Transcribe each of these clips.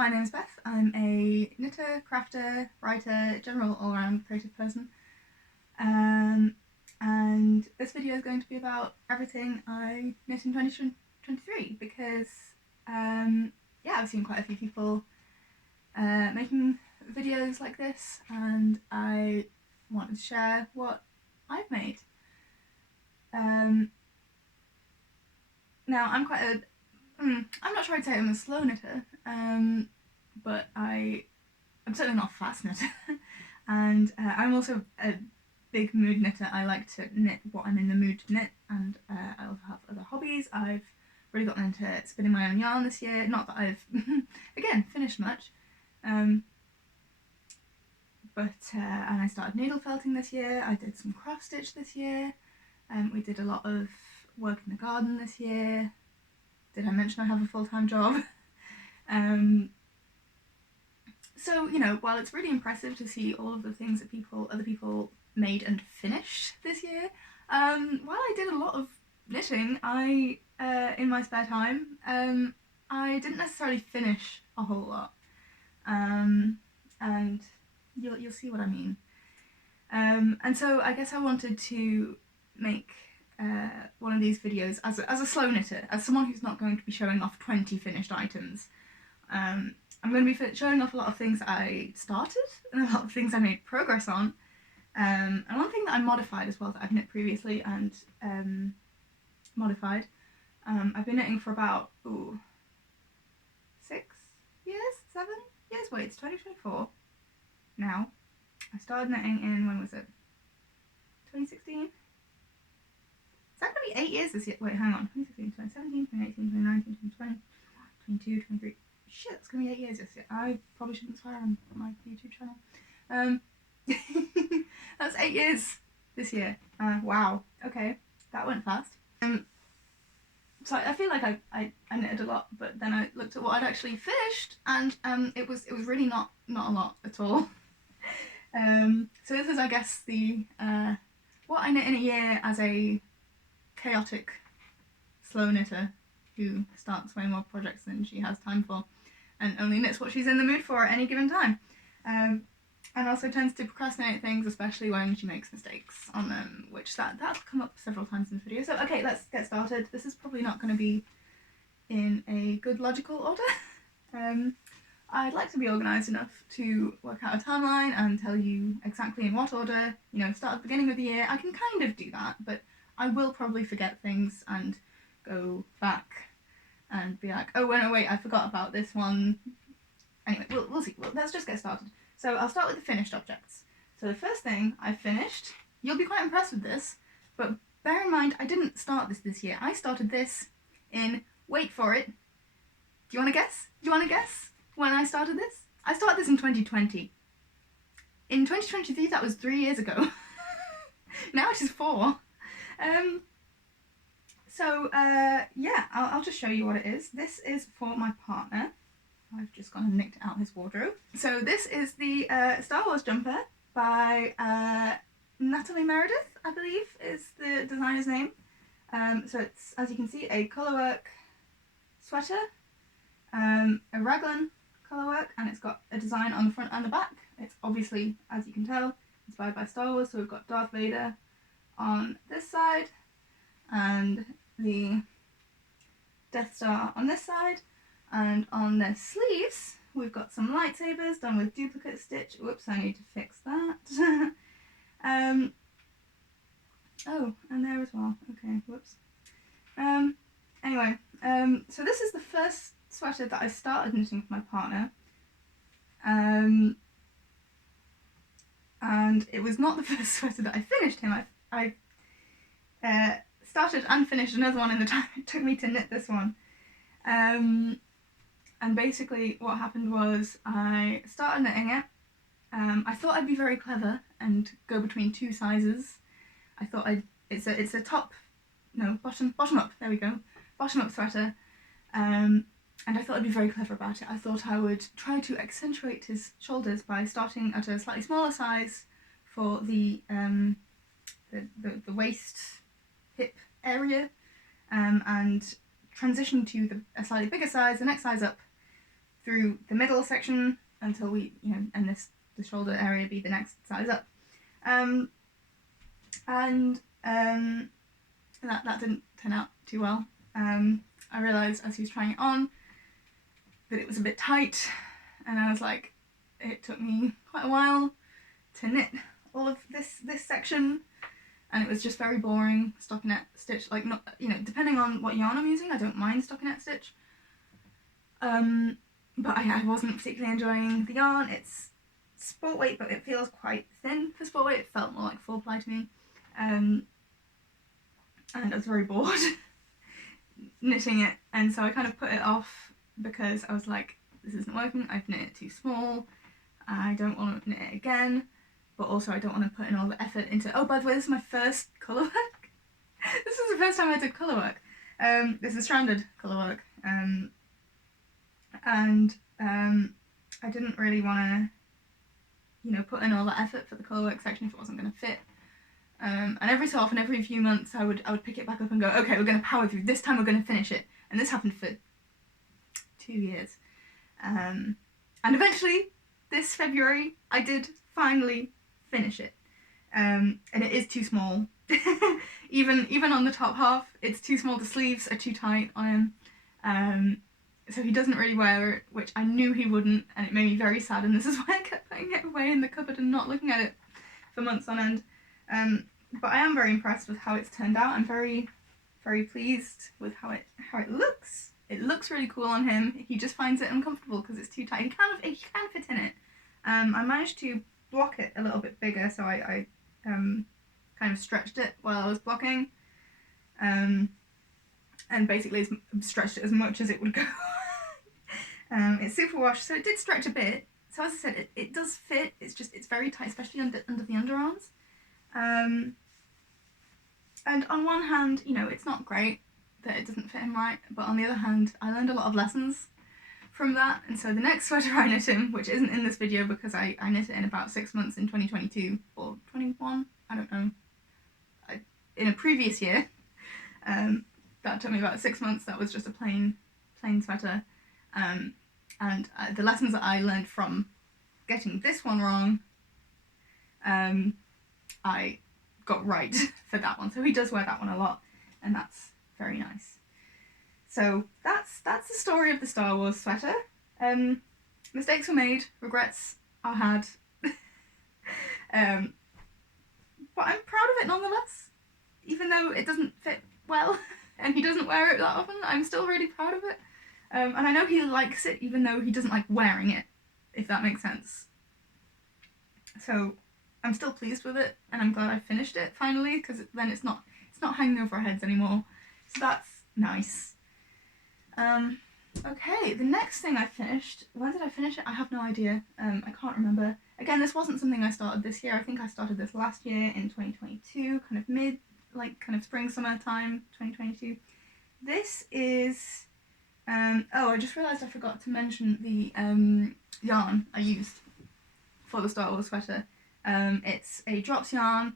my name is Beth. I'm a knitter, crafter, writer, general all-round creative person. And this video is going to be about everything I knit in 2023 because, yeah, I've seen quite a few people making videos like this, and I wanted to share what I've made. Now, I'm quite a I'm not sure I'd say I'm a slow knitter, but I'm certainly not a fast knitter. And I'm also a big mood knitter. I like to knit what I'm in the mood to knit, and I also have other hobbies. I've really gotten into spinning my own yarn this year. Not that I've, again, finished much. And I started needle felting this year. I did some cross stitch this year. We did a lot of work in the garden this year. Did I mention I have a full-time job? So, you know, while it's really impressive to see all of the things that other people made and finished this year, while I did a lot of knitting, in my spare time, I didn't necessarily finish a whole lot. And you'll see what I mean. And so I guess I wanted to make one of these videos as a slow knitter, as someone who's not going to be showing off 20 finished items. I'm going to be showing off a lot of things that I started and a lot of things I made progress on. And one thing that I modified as well, that I've knit previously and modified. I've been knitting for about 6 years, 7 years. Wait, it's 2024 now. I started knitting in, when was it? 2016? Is that going to be 8 years this year? Wait, hang on. 2016, 2017, 2018, 2019, 2020, 22, 23. Shit, it's going to be 8 years this year. I probably shouldn't swear on my YouTube channel. That's 8 years this year. Wow. Okay, that went fast. So I feel like I knitted a lot, but then I looked at what I'd actually finished, and it was really not a lot at all. So this is, I guess, the what I knit in a year as a chaotic slow knitter who starts way more projects than she has time for and only knits what she's in the mood for at any given time, and also tends to procrastinate things, especially when she makes mistakes on them, which that'll come up several times in the video. So okay, let's get started. This is probably not going to be in a good logical order. I'd like to be organised enough to work out a timeline and tell you exactly in what order, you know, start at the beginning of the year. I can kind of do that, but I will probably forget things and go back and be like, oh, no, wait, I forgot about this one. Anyway, we'll see. Well, let's just get started. So I'll start with the finished objects. So the first thing I finished, you'll be quite impressed with this, but bear in mind, I didn't start this year. I started this in, wait for it, do you want to guess? When I started this? I started this in 2020. In 2023, that was 3 years ago. Now it is 4. Yeah, I'll just show you what it is. This is for my partner. I've just gone and nicked out his wardrobe. So this is the Star Wars jumper by Natalie Meredith, I believe is the designer's name. So it's, as you can see, a colourwork sweater, a raglan colourwork, and it's got a design on the front and the back. It's obviously, as you can tell, inspired by Star Wars, so we've got Darth Vader on this side and the Death Star on this side, and on the sleeves we've got some lightsabers done with duplicate stitch. Whoops, I need to fix that. Oh, and there as well. Okay, whoops. Anyway, so this is the first sweater that I started knitting for my partner, and it was not the first sweater that I finished him. I started and finished another one in the time it took me to knit this one. And basically what happened was I started knitting it. I thought I'd be very clever and go between 2 sizes. I thought it's a bottom up, there we go, bottom up sweater. And I thought I'd be very clever about it. I thought I would try to accentuate his shoulders by starting at a slightly smaller size for the waist, hip area, and transition to a slightly bigger size, the next size up, through the middle section until we, you know, and the shoulder area be the next size up. That didn't turn out too well. I realised as he was trying it on that it was a bit tight, and I was like, it took me quite a while to knit all of this section, and it was just very boring stockinette stitch. Like, not, you know, depending on what yarn I'm using, I don't mind stockinette stitch. But I wasn't particularly enjoying the yarn. It's sport weight, but it feels quite thin for sport weight. It felt more like 4-ply to me. And I was very bored knitting it, and so I kind of put it off because I was like, this isn't working, I've knit it too small, I don't want to knit it again, but also I don't want to put in all the effort into, oh, by the way, this is my first colour work. This is the first time I did colour work. This is stranded colour work, and I didn't really want to, you know, put in all that effort for the colour work section if it wasn't going to fit. And every so often, every few months, I would pick it back up and go, okay, we're going to power through. This time we're going to finish it. And this happened for 2 years. And eventually, this February, I did finally finish it. And it is too small. even on the top half, it's too small. The sleeves are too tight on him. So he doesn't really wear it, which I knew he wouldn't, and it made me very sad. And this is why I kept putting it away in the cupboard and not looking at it for months on end. But I am very impressed with how it's turned out. I'm very, very pleased with how it looks. It looks really cool on him. He just finds it uncomfortable because it's too tight. He can fit in it. I managed to block it a little bit bigger, so I kind of stretched it while I was blocking, and basically stretched it as much as it would go. It's superwash, so it did stretch a bit. So as I said, it does fit. It's very tight, especially under the underarms. And on one hand, you know, it's not great that it doesn't fit him right, but on the other hand, I learned a lot of lessons from that, and so the next sweater I knit him, which isn't in this video because I knit it in about 6 months in 2022, or 21, I don't know, in a previous year, that took me about 6 months. That was just a plain sweater, and the lessons that I learned from getting this one wrong, I got right for that one. So he does wear that one a lot, and that's very nice. So that's the story of the Star Wars sweater. Mistakes were made, regrets are had, but I'm proud of it nonetheless. Even though it doesn't fit well and he doesn't wear it that often, I'm still really proud of it. And I know he likes it even though he doesn't like wearing it, if that makes sense. So I'm still pleased with it, and I'm glad I finished it finally, because then it's not hanging over our heads anymore. So that's nice. Okay, the next thing I finished, when did I finish it? I have no idea. I can't remember. Again, this wasn't something I started this year. I think I started this last year in 2022, kind of spring, summer time, 2022. This is, I just realised I forgot to mention the yarn I used for the Star Wars sweater. It's a drops yarn.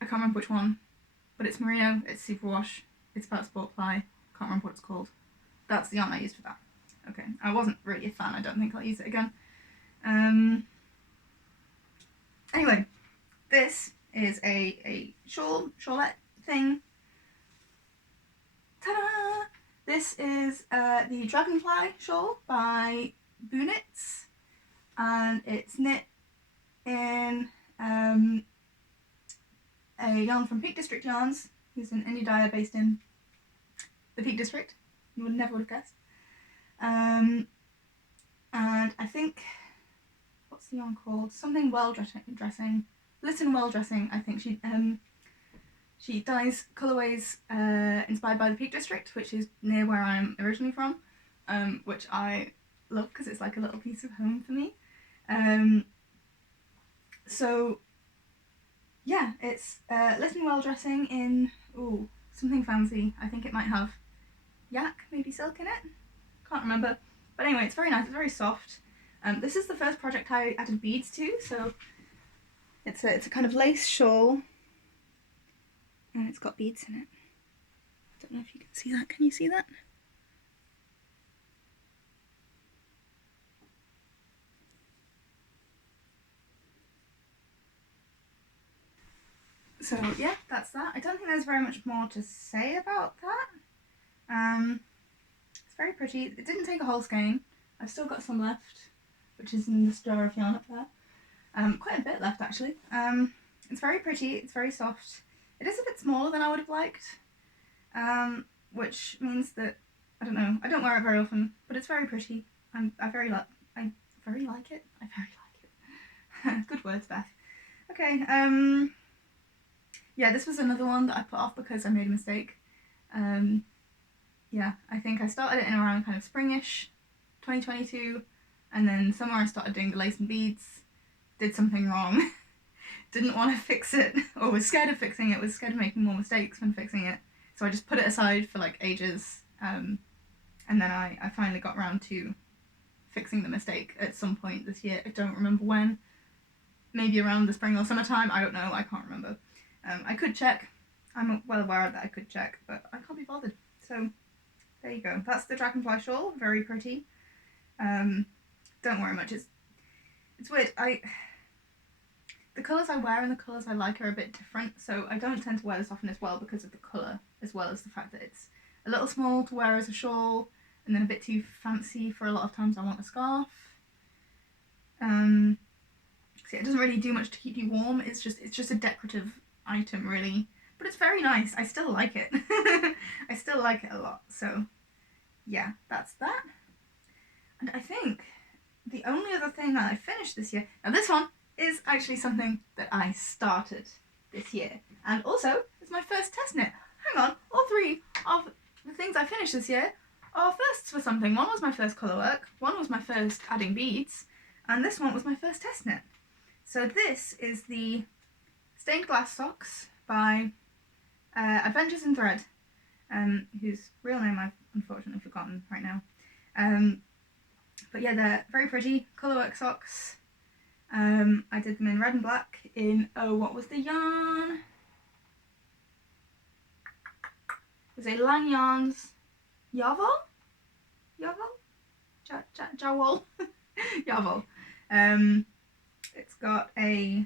I can't remember which one, but it's merino, it's superwash, it's about sport ply. Can't remember what it's called. That's the yarn I used for that. Okay, I wasn't really a fan. I don't think I'll use it again. Anyway, this is a shawlette thing. Ta-da! This is the Dragonfly shawl by Boonitz, and it's knit in a yarn from Peak District Yarns, who's an indie dyer based in the Peak District. You never would have guessed. And I think, what's the yarn called? Something well dressing. Listen well dressing. I think she dyes colourways inspired by the Peak District, which is near where I'm originally from, which I love because it's like a little piece of home for me. So yeah, it's Listen well dressing in something fancy. I think it might have yak, maybe silk in it. Can't remember. But anyway, it's very nice. It's very soft. This is the first project I added beads to, so it's a kind of lace shawl, and it's got beads in it. Don't know if you can see that. Can you see that? So yeah, that's that. I don't think there's very much more to say about that. It's very pretty. It didn't take a whole skein. I've still got some left, which is in this jar of yarn up there. Quite a bit left actually. It's very pretty. It's very soft. It is a bit smaller than I would have liked, which means that I don't know. I don't wear it very often, but it's very pretty. I very like it. Good words, Beth. Okay. Yeah, this was another one that I put off because I made a mistake. Yeah, I think I started it in around kind of springish, 2022, and then somewhere I started doing the lace and beads, did something wrong, didn't want to fix it, or was scared of fixing it, was scared of making more mistakes when fixing it, so I just put it aside for like ages, and then I finally got around to fixing the mistake at some point this year. I don't remember when, maybe around the spring or summertime, I don't know, I can't remember. I could check, I'm well aware that I could check, but I can't be bothered, so there you go. That's the Dragonfly shawl, very pretty. Don't worry much, it's weird, the colours I wear and the colours I like are a bit different, so I don't tend to wear this often as well because of the colour, as well as the fact that it's a little small to wear as a shawl, and then a bit too fancy for a lot of times I want a scarf. So it doesn't really do much to keep you warm, it's just a decorative item really, but it's very nice. I still like it. I still like it a lot, so yeah, that's that. And I think the only other thing that I finished this year, now this one is actually something that I started this year, and also it's my first test knit. Hang on, all three of the things I finished this year are firsts for something. One was my first colour work, one was my first adding beads, and this one was my first test knit. So this is the Stained Glass Socks by Adventures in Thread, whose real name I've unfortunately forgotten right now. But yeah, they're very pretty colourwork socks. I did them in red and black in, what was the yarn? It was a Lang Yarns Yarvol? Jawol? Yarvol. It's got a...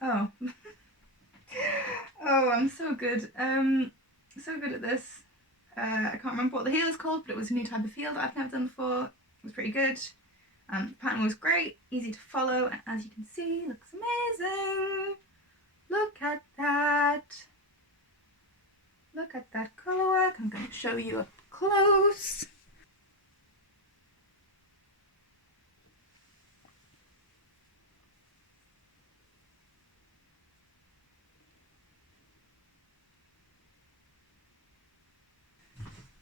Oh. Oh, I'm so good. So good at this. I can't remember what the heel is called, but it was a new type of heel that I've never done before. It was pretty good. The pattern was great, easy to follow, and as you can see, looks amazing. Look at that. Look at that colourwork. I'm going to show you up close.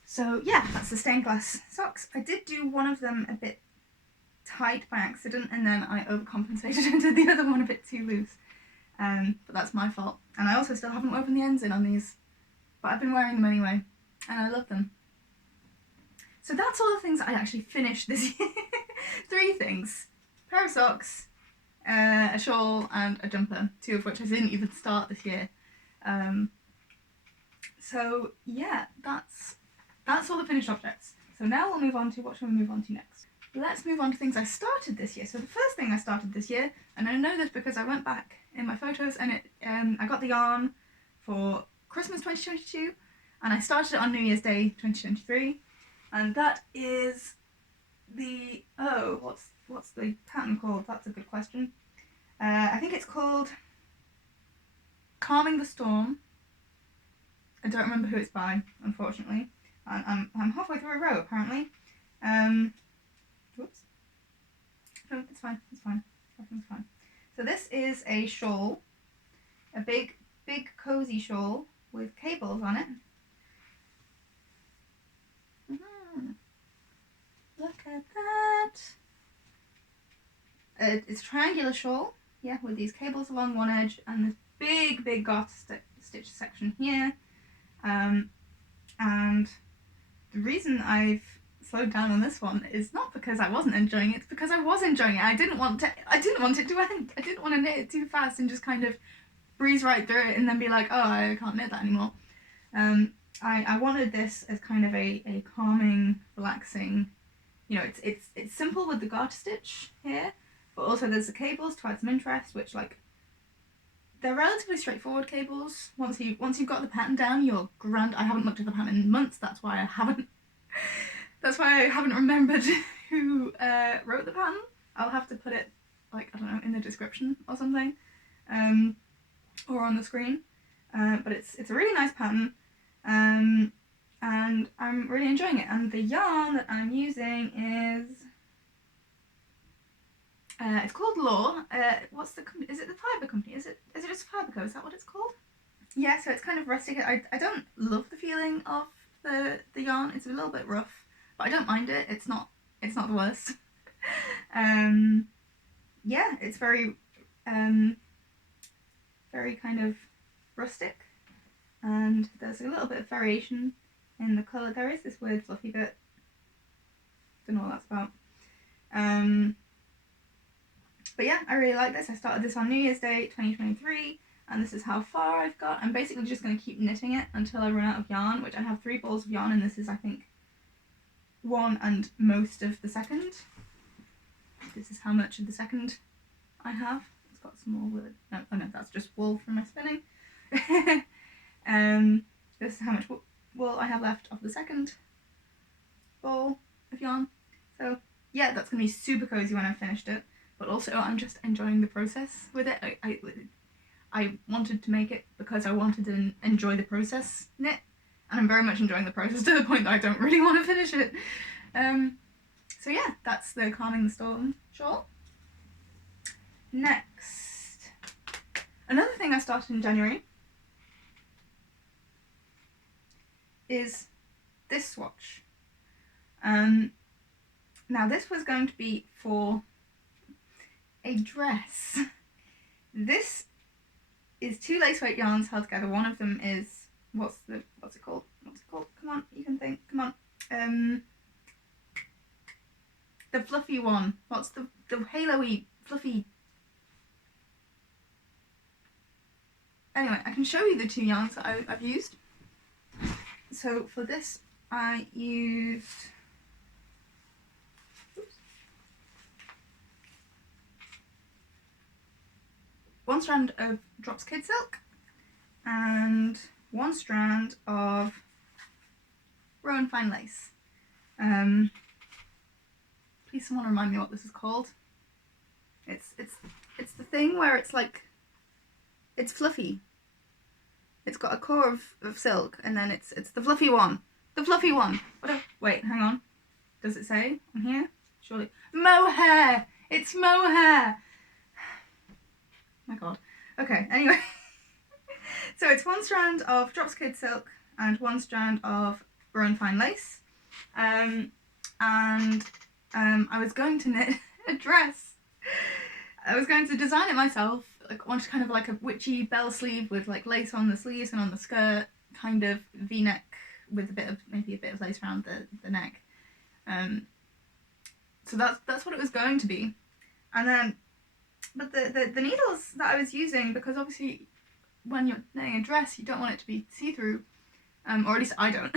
So yeah, that's the stained glass socks. I did do one of them a bit tight by accident, and then I overcompensated and did the other one a bit too loose. But that's my fault. And I also still haven't woven the ends in on these, but I've been wearing them anyway, and I love them. So that's all the things that I actually finished this year. 3 things. A pair of socks, a shawl, and a jumper, 2 of which I didn't even start this year. So yeah, that's all the finished objects. So now we'll move on to, what shall we move on to next? Let's move on to things I started this year. So the first thing I started this year, and I know this because I went back in my photos and I got the yarn for Christmas 2022, and I started it on New Year's Day 2023, and that is the, what's the pattern called? That's a good question. I think it's called Calming the Storm. I don't remember who it's by, unfortunately. I'm halfway through a row, apparently. Whoops. No, it's fine, everything's fine. So this is a shawl, a big cozy shawl with cables on it. Look at that. It's a triangular shawl, yeah, with these cables along one edge and this big Garter stitch section here. And the reason I've slowed down on this one is not because I wasn't enjoying it, it's because I was enjoying it. I didn't want it to end. I didn't want to knit it too fast and just kind of breeze right through it and then be like, oh, I can't knit that anymore. I wanted this as kind of a calming, relaxing, you know, it's simple with the garter stitch here, but also there's the cables to add some interest, which like they're relatively straightforward cables. Once you've got the pattern down, you're grand. I haven't looked at the pattern in months. That's why I haven't remembered who wrote the pattern. I'll have to put it, like, I don't know, in the description or something, or on the screen. But it's a really nice pattern, and I'm really enjoying it. And the yarn that I'm using is it's called Law. What's the company? Is it the Fibre Company? Is it just Fiberco? Is that what it's called? Yeah. So it's kind of rustic. I don't love the feeling of the yarn. It's a little bit rough, but I don't mind it. It's not the worst. Yeah, it's very very kind of rustic, and there's a little bit of variation in the colour. There is this weird fluffy bit. Don't know what that's about. But yeah, I really like this. I started this on New Year's Day 2023, and this is how far I've got. I'm basically just going to keep knitting it until I run out of yarn, which I have 3 balls of yarn, and this is, I think, 1 and most of the second. This is how much of the second I have. It's got some more wood. No, oh no, that's just wool from my spinning. This is how much wool I have left of the second ball of yarn. So yeah, that's going to be super cozy when I've finished it. But also, I'm just enjoying the process with it. I wanted to make it because I wanted to enjoy the process knit, and I'm very much enjoying the process to the point that I don't really want to finish it. So yeah, that's the Calming the Storm shawl. Next, another thing I started in January is this swatch. Now this was going to be for a dress. This is 2 lace weight yarns held together. One of them is, what's it called? Come on, you can think. Come on. The fluffy one. What's the halo-y fluffy? Anyway, I can show you the 2 yarns that I've used. So for this, I used. Oops. 1 strand of Drops Kid Silk and 1 strand of Rowan Fine Lace. Please someone remind me what this is called. It's the thing where it's like, it's fluffy. It's got a core of silk, and then it's the fluffy one. The fluffy one. Wait, hang on. Does it say on here? Surely. Mohair! It's mohair! My god. Okay, anyway. So it's 1 strand of Drops Kid Silk and 1 strand of Rowan Fine Lace. I was going to knit a dress. I was going to design it myself. I wanted kind of like a witchy bell sleeve with like lace on the sleeves and on the skirt, kind of V-neck with maybe a bit of lace around the neck. So that's what it was going to be. And then, but the needles that I was using, because obviously when you're knitting a dress you don't want it to be see-through, or at least I don't.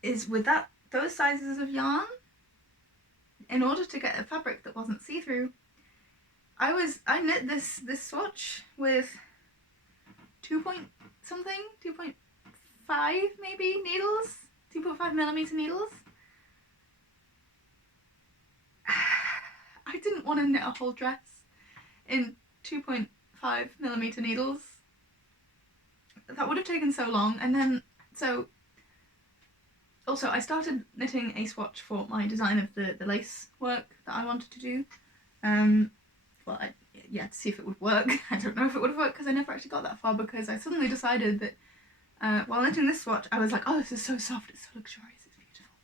Is with those sizes of yarn, in order to get a fabric that wasn't see-through, I knit this swatch with 2.5 maybe needles, 2.5mm needles. I didn't want to knit a whole dress in 2.5mm needles. That would have taken so long, and then also, I started knitting a swatch for my design of the lace work that I wanted to do. To see if it would work. I don't know if it would have worked because I never actually got that far, because I suddenly decided that while knitting this swatch, I was like, oh, this is so soft, it's so luxurious, it's beautiful.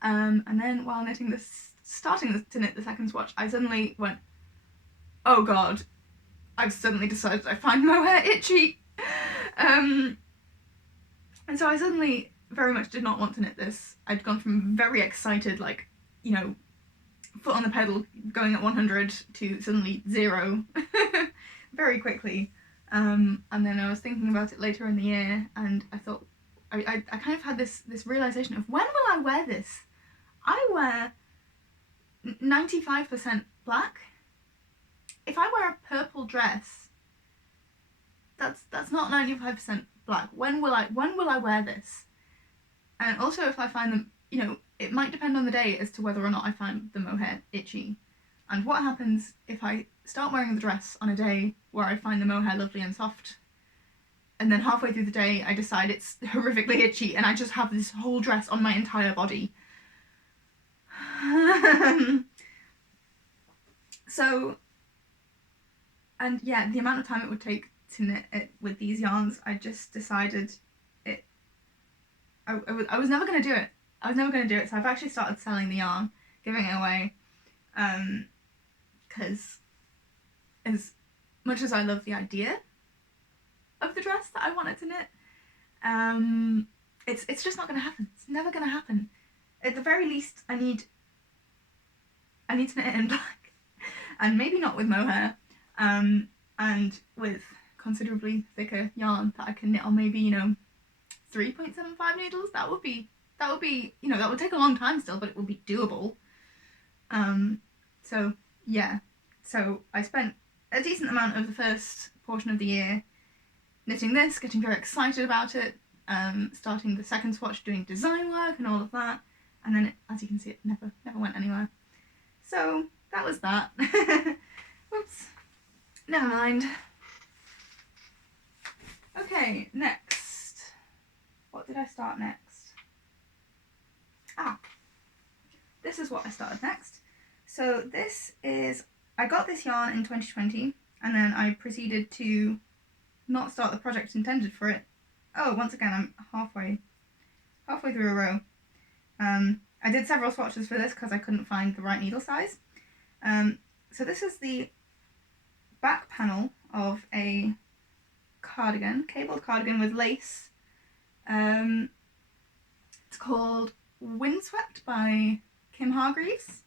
And then while knitting starting to knit the second swatch, I suddenly went, oh god, I've suddenly decided I find mohair itchy. And so I suddenly very much did not want to knit this. I'd gone from very excited, like, you know, foot on the pedal, going at 100 to suddenly 0 very quickly. And then I was thinking about it later in the year, and I thought, I kind of had this realization of, when will I wear this? I wear 95% black if I wear a purple dress, that's not 95% black. When will I wear this? And also, if I find them, you know, it might depend on the day as to whether or not I find the mohair itchy. And what happens if I start wearing the dress on a day where I find the mohair lovely and soft, and then halfway through the day I decide it's horrifically itchy and I just have this whole dress on my entire body. So, and yeah, the amount of time it would take to knit it with these yarns, I just decided I was never going to do it. So I've actually started selling the yarn, giving it away, because as much as I love the idea of the dress that I wanted to knit, it's just not going to happen. It's never going to happen. At the very least, I need to knit it in black, and maybe not with mohair, and with considerably thicker yarn that I can knit on maybe, you know, 3.75 needles. That would be, you know, that would take a long time still, but it would be doable. So yeah, so I spent a decent amount of the first portion of the year knitting this, getting very excited about it, starting the second swatch, doing design work and all of that, and then as you can see, it never went anywhere. So that was that. Whoops, never mind. Okay, next. What did I start next? This is what I started next. So this is, I got this yarn in 2020, and then I proceeded to not start the project intended for it. Oh, once again, I'm halfway through a row. I did several swatches for this because I couldn't find the right needle size. So this is the back panel of a cardigan, cabled cardigan with lace. It's called Windswept by Kim Hargreaves.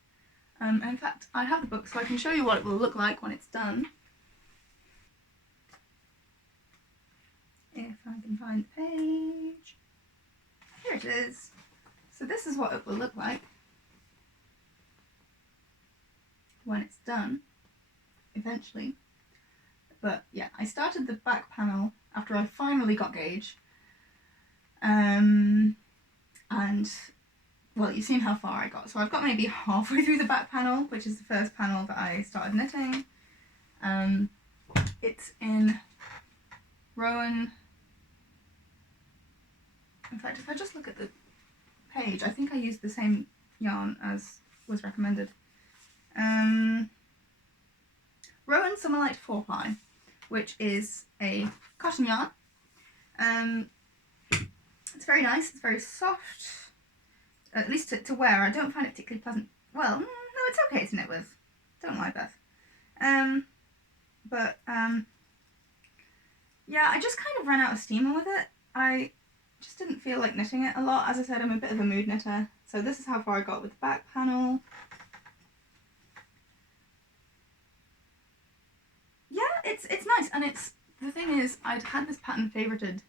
And in fact, I have the book so I can show you what it will look like when it's done. If I can find the page. Here it is. So this is what it will look like when it's done, eventually. But yeah, I started the back panel after I finally got gauge. And well, you've seen how far I got. So I've got maybe halfway through the back panel, which is the first panel that I started knitting. It's in Rowan. In fact, if I just look at the page, I think I used the same yarn as was recommended. Rowan Summerlight 4-ply, which is a cotton yarn. It's very nice, it's very soft, at least to wear. I don't find it particularly pleasant. Well, no, it's okay to knit with. Don't lie, Beth. Yeah, I just kind of ran out of steam with it. I just didn't feel like knitting it a lot. As I said, I'm a bit of a mood knitter. So this is how far I got with the back panel. Yeah, it's nice, and the thing is, I'd had this pattern favorited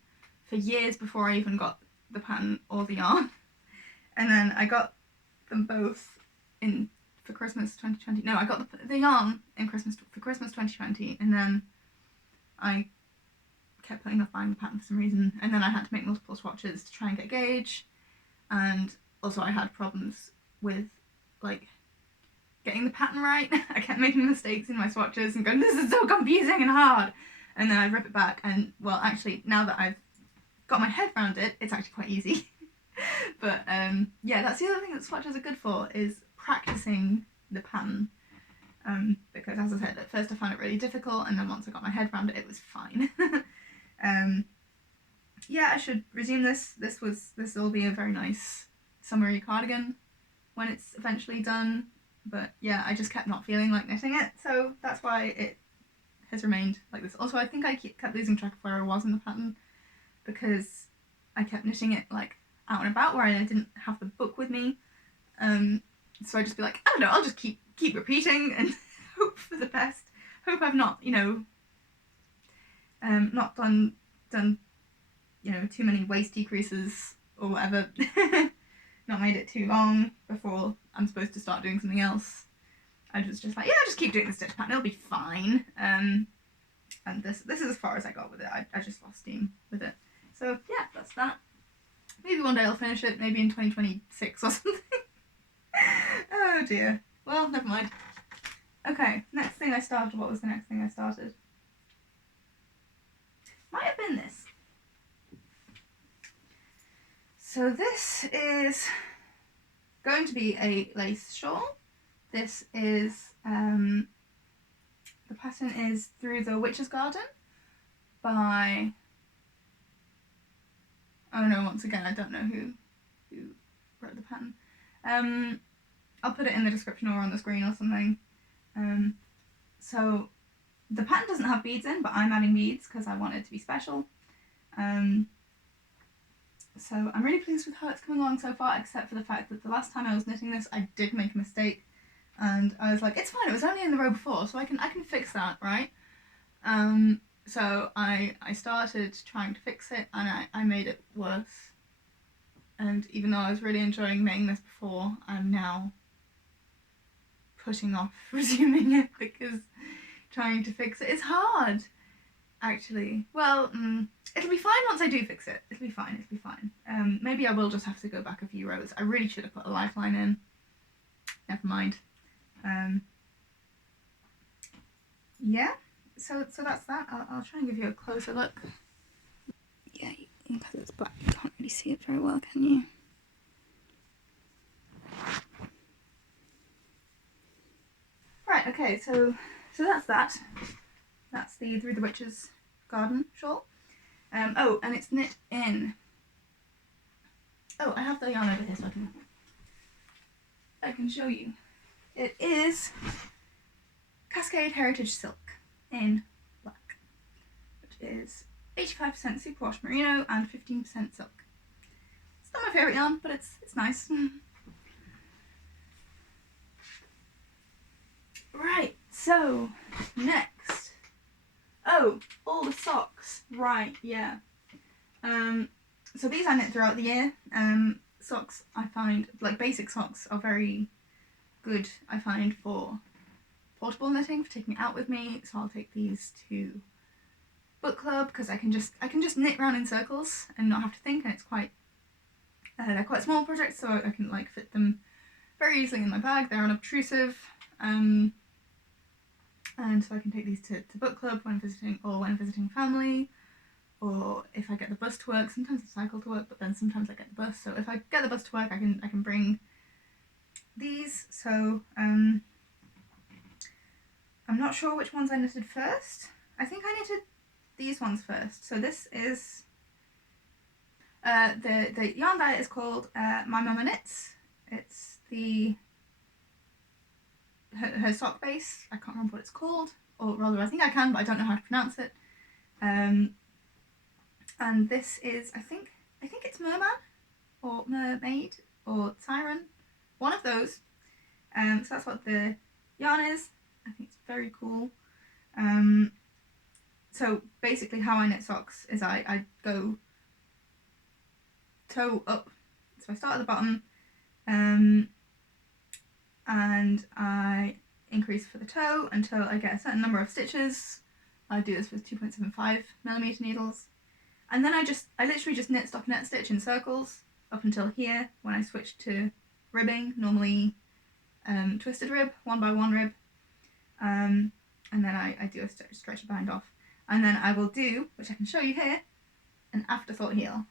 for years before I even got the pattern or the yarn, and then I got them both for Christmas 2020. No, I got the yarn for Christmas 2020, and then I kept putting off buying the pattern for some reason, and then I had to make multiple swatches to try and get gauge, and also I had problems with like getting the pattern right. I kept making mistakes in my swatches and going, this is so confusing and hard, and then I'd rip it back, and well, actually, now that I've got my head around it, it's actually quite easy. But yeah, that's the other thing that swatches are good for, is practicing the pattern, because as I said, at first I found it really difficult, and then once I got my head around it, it was fine. Yeah, I should resume this. This will be a very nice summery cardigan when it's eventually done, but yeah, I just kept not feeling like knitting it, so that's why it has remained like this. Also, I think I kept losing track of where I was in the pattern, because I kept knitting it like out and about where I didn't have the book with me, so I'd just be like, I don't know, I'll just keep repeating and hope for the best. Hope I've not, you know, not done you know, too many waist decreases or whatever. Not made it too long before I'm supposed to start doing something else. I was just like, yeah, just keep doing the stitch pattern, it'll be fine. And this is as far as I got with it. I just lost steam with it. So yeah, that's that. Maybe one day I'll finish it, maybe in 2026 or something. Oh dear. Well, never mind. Okay, next thing I started. What was the next thing I started? Might have been this. So this is going to be a lace shawl. This is, the pattern is Through the Witch's Garden by, oh no, once again, I don't know who wrote the pattern. I'll put it in the description or on the screen or something. So the pattern doesn't have beads in, but I'm adding beads because I want it to be special. So I'm really pleased with how it's coming along so far, except for the fact that the last time I was knitting this, I did make a mistake, and I was like, it's fine, it was only in the row before, so I can fix that, right? So I started trying to fix it, and I made it worse. And even though I was really enjoying making this before, I'm now putting off resuming it because trying to fix it is hard, actually. Well, it'll be fine once I do fix it. It'll be fine. Maybe I will just have to go back a few rows. I really should have put a lifeline in. Never mind. Yeah, so that's that. I'll try and give you a closer look. Yeah, because it's black, you can't really see it very well, can you? Right, okay, so that's that. That's the Through the Witch's Garden shawl. Oh, and it's knit in. Oh, I have the yarn over here so I can show you. It is Cascade Heritage Silk in black, which is 85% superwash merino and 15% silk. It's not my favourite yarn, but it's nice. Right, so next. Oh, all the socks. Right, yeah. So these I knit throughout the year. Socks, I find, like basic socks are very good, I find, for portable knitting, for taking it out with me. So I'll take these to book club because I can just knit around in circles and not have to think, and it's quite they're quite small projects, so I can like fit them very easily in my bag. They're unobtrusive, and so I can take these to book club when visiting family, or if I get the bus to work. Sometimes I cycle to work, but then sometimes I get the bus. So if I get the bus to work, I can bring these. So I'm not sure which ones I knitted first. I think I knitted these ones first. So this is the yarn diet is called My Mama Knits. It's her sock base. I can't remember what it's called, or rather I think I can, but I don't know how to pronounce it. And this is, I think it's Merman, or Mermaid, or Siren, one of those. So that's what the yarn is. I think it's very cool. So basically how I knit socks is I go toe up. So I start at the bottom, and I increase for the toe until I get a certain number of stitches. I do this with 2.75mm needles, and then I literally just knit stockinette stitch in circles up until here, when I switch to ribbing, normally twisted rib, 1x1 rib, and then I do a stretchy bind off, and then I will do, which I can show you here, an afterthought heel.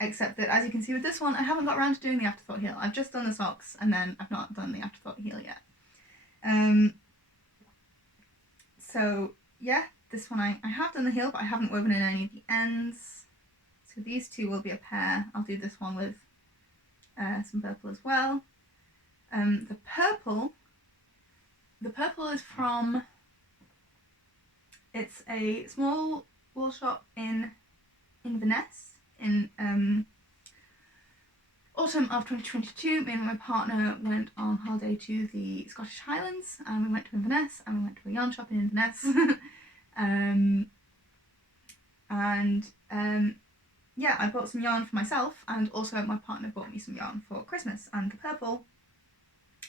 Except that, as you can see with this one, I haven't got around to doing the afterthought heel. I've just done the socks, and then I've not done the afterthought heel yet. So yeah, this one I have done the heel, but I haven't woven in any of the ends. So these two will be a pair. I'll do this one with some purple as well. The purple is from, it's a small wool shop in Inverness. In autumn of 2022, me and my partner went on holiday to the Scottish Highlands, and we went to Inverness, and we went to a yarn shop in Inverness. Yeah, I bought some yarn for myself, and also my partner bought me some yarn for Christmas, and the purple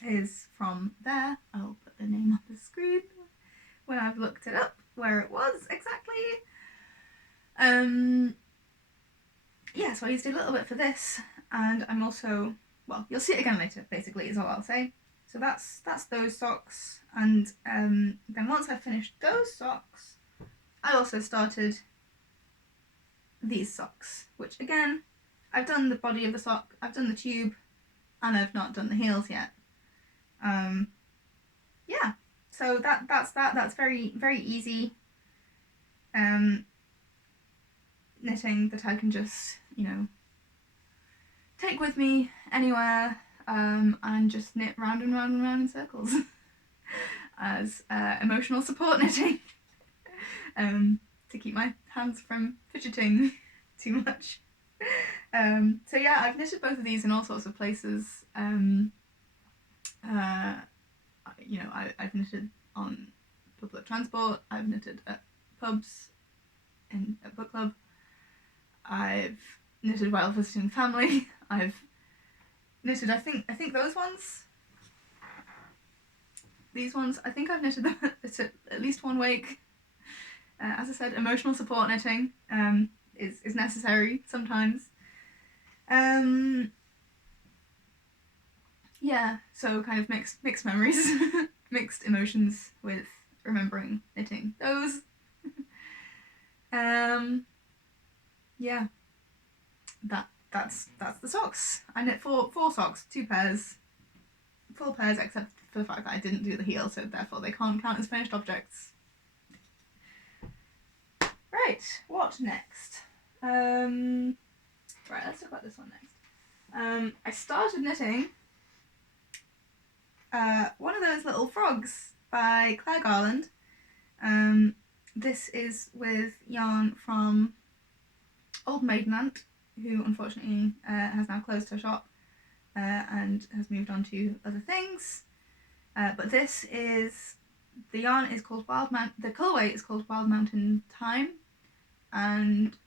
is from there. I'll put the name on the screen when I've looked it up, where it was exactly. Yeah, so I used a little bit for this, and I'm also, well, you'll see it again later, basically, is all I'll say. So that's those socks, and then once I finished those socks, I also started these socks, which again, I've done the body of the sock, I've done the tube, and I've not done the heels yet. Yeah, so that's very, very easy knitting that I can just, you know, take with me anywhere, and just knit round and round and round in circles as emotional support knitting, to keep my hands from fidgeting too much. So yeah, I've knitted both of these in all sorts of places. You know, I've knitted on public transport, I've knitted at pubs, at book club, I've knitted while visiting family, I've knitted, I think those ones, these ones, I think I've knitted them at least one wake. As I said, emotional support knitting is necessary sometimes. Yeah, so kind of mixed memories, mixed emotions with remembering knitting those. Yeah, that's the socks. I knit four socks, 2 pairs, full pairs, except for the fact that I didn't do the heel, so therefore they can't count as finished objects. Right, what next? Right, let's talk about this one next. I started knitting one of those little frogs by Garland. This is with yarn from Old Maiden Aunt, who unfortunately has now closed her shop and has moved on to other things. But this is, the yarn is called the colourway is called Wild Mountain Thyme, and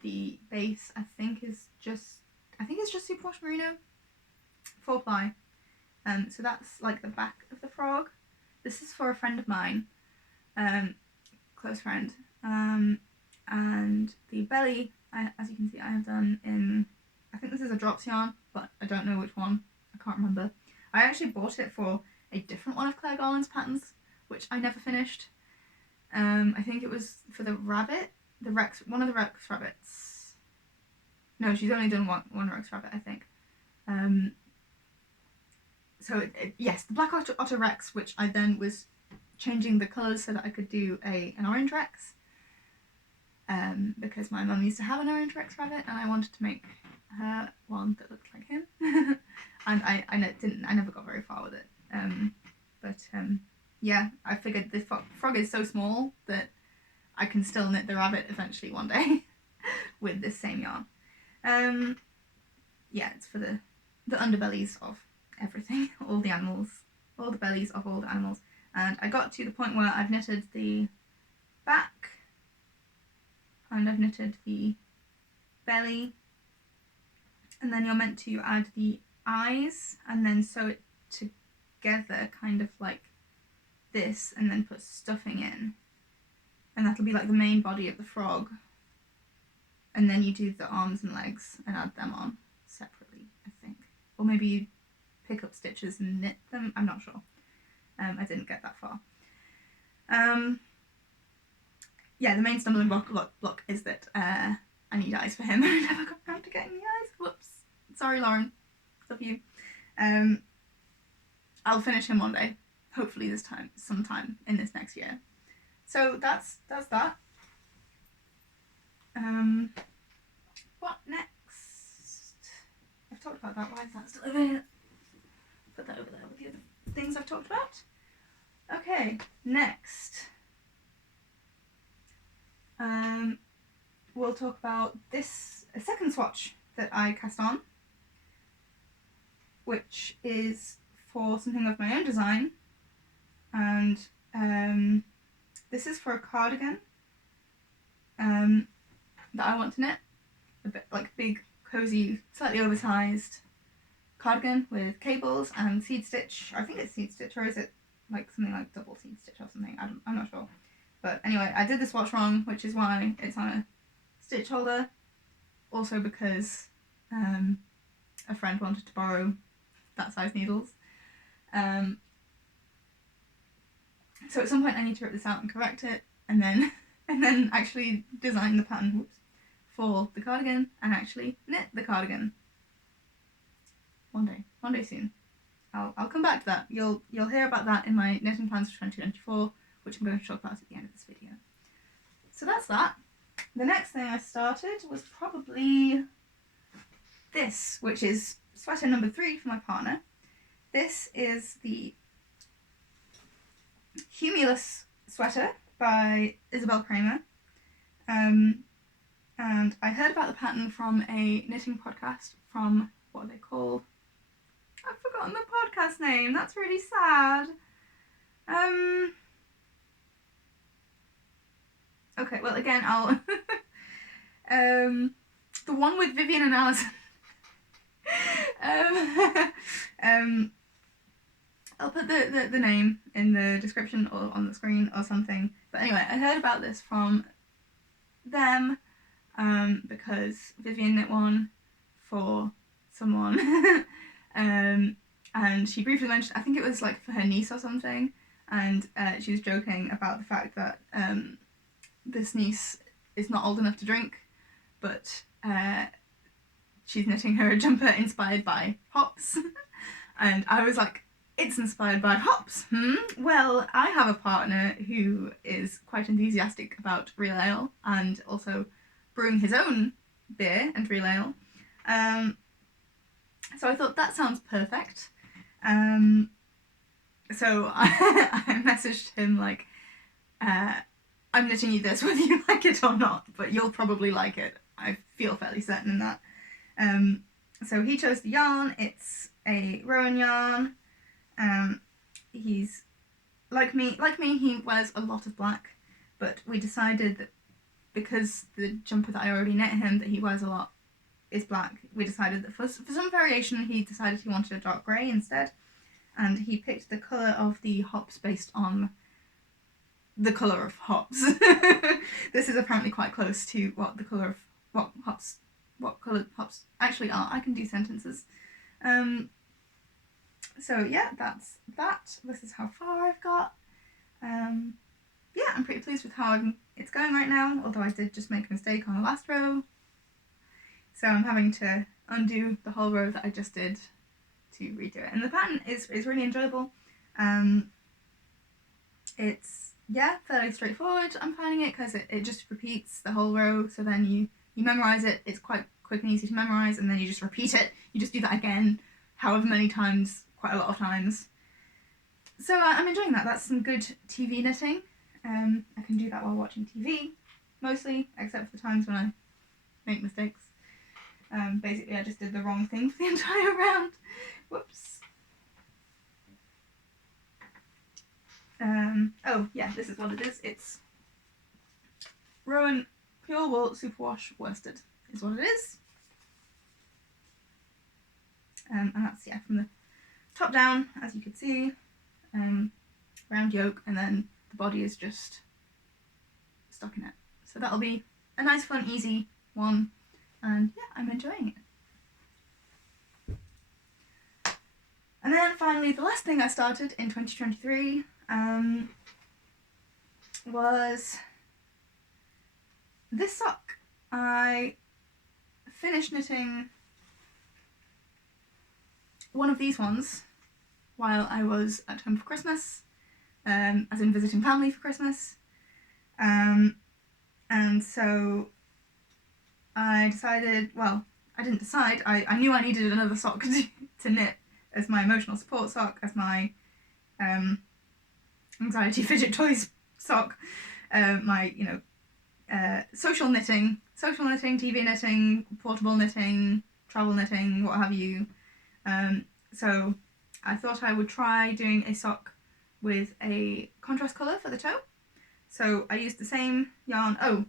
the base I think it's just superwash merino, 4-ply. So that's like the back of the frog. This is for a friend of mine, close friend, and the belly, as you can see, I have done in, I think this is a drops yarn, but I don't know which one, I can't remember. I actually bought it for a different one of Claire Garland's patterns, which I never finished. I think it was for the rabbit, one of the Rex rabbits. No, she's only done one Rex rabbit, I think. So yes, the Black Otter Rex, which I then was changing the colours so that I could do an orange Rex, because my mum used to have an orange Rex rabbit, and I wanted to make her one that looked like him. And I never got very far with it. Yeah, I figured the frog is so small that I can still knit the rabbit eventually one day with this same yarn. Yeah, it's for the underbellies of everything, all the animals, all the bellies of all the animals. And I got to the point where I've knitted the back, and I've knitted the belly, and then you're meant to add the eyes and then sew it together kind of like this, and then put stuffing in, and that'll be like the main body of the frog, and then you do the arms and legs and add them on separately, I think, or maybe you pick up stitches and knit them, I'm not sure. I didn't get that far. Yeah, the main stumbling block is that I need eyes for him. I never got around to getting the eyes. Whoops. Sorry, Lauren. Love you. I'll finish him one day. Hopefully this time, sometime in this next year. So that's that. What next? I've talked about that. Why is that still over here? Put that over there with the other things I've talked about. Okay, next. We'll talk about a second swatch that I cast on, which is for something of my own design, and this is for a cardigan that I want to knit, a bit like big, cozy, slightly oversized cardigan with cables and seed stitch. I think it's seed stitch, or is it like something like double seed stitch or something? I'm not sure. But anyway, I did the swatch wrong, which is why it's on a stitch holder. Also because a friend wanted to borrow that size needles. So at some point I need to rip this out and correct it, and then actually design the pattern for the cardigan and actually knit the cardigan. One day soon. I'll come back to that. You'll hear about that in my knitting plans for 2024, which I'm going to talk about at the end of this video. So that's that. The next thing I started was probably this, which is sweater number 3 for my partner. This is the Humulus sweater by Isabell Kraemer. And I heard about the pattern from a knitting podcast from, what are they called? I've forgotten the podcast name. That's really sad. Okay, well again, I'll the one with Vivian and Alison. I'll put the name in the description or on the screen or something. But anyway, I heard about this from them because Vivian knit one for someone. And she briefly mentioned, I think it was like for her niece or something, and she was joking about the fact that this niece is not old enough to drink, but she's knitting her a jumper inspired by hops. And I was like, it's inspired by hops? Well, I have a partner who is quite enthusiastic about real ale and also brewing his own beer and real ale. So I thought that sounds perfect. So I messaged him like, I'm knitting you this whether you like it or not, but you'll probably like it. I feel fairly certain in that. So he chose the yarn. It's a Rowan yarn. He's like me, he wears a lot of black, but we decided that because the jumper that I already knit him that he wears a lot is black, we decided that for some variation he decided he wanted a dark grey instead, and he picked the colour of the hops based on the colour of hops. This is apparently quite close to what coloured hops actually are. I can do sentences. So yeah, that's that. This is how far I've got. Yeah, I'm pretty pleased with how it's going right now, although I did just make a mistake on the last row. So I'm having to undo the whole row that I just did to redo it. And the pattern is really enjoyable. It's, yeah, fairly straightforward, I'm finding it, because it just repeats the whole row, so then you memorise it. It's quite quick and easy to memorise, and then you just repeat it. You just do that again however many times, quite a lot of times. So I'm enjoying that. That's some good TV knitting. I can do that while watching TV, mostly, except for the times when I make mistakes. Basically I just did the wrong thing for the entire round. Whoops. Oh yeah, this is what it is. It's Rowan Pure Wool Superwash Worsted is what it is. And that's, yeah, from the top down, as you can see, round yoke, and then the body is just stockinette. So that'll be a nice, fun, easy one, and yeah, I'm enjoying it. And then finally, the last thing I started in 2023 was this sock. I finished knitting one of these ones while I was at home for Christmas, as in visiting family for Christmas, and so I decided, well, I didn't decide, I knew I needed another sock to knit as my emotional support sock, as my anxiety fidget toys sock, my, social knitting, TV knitting, portable knitting, travel knitting, what have you. So I thought I would try doing a sock with a contrast colour for the toe. So I used the same yarn. Oh,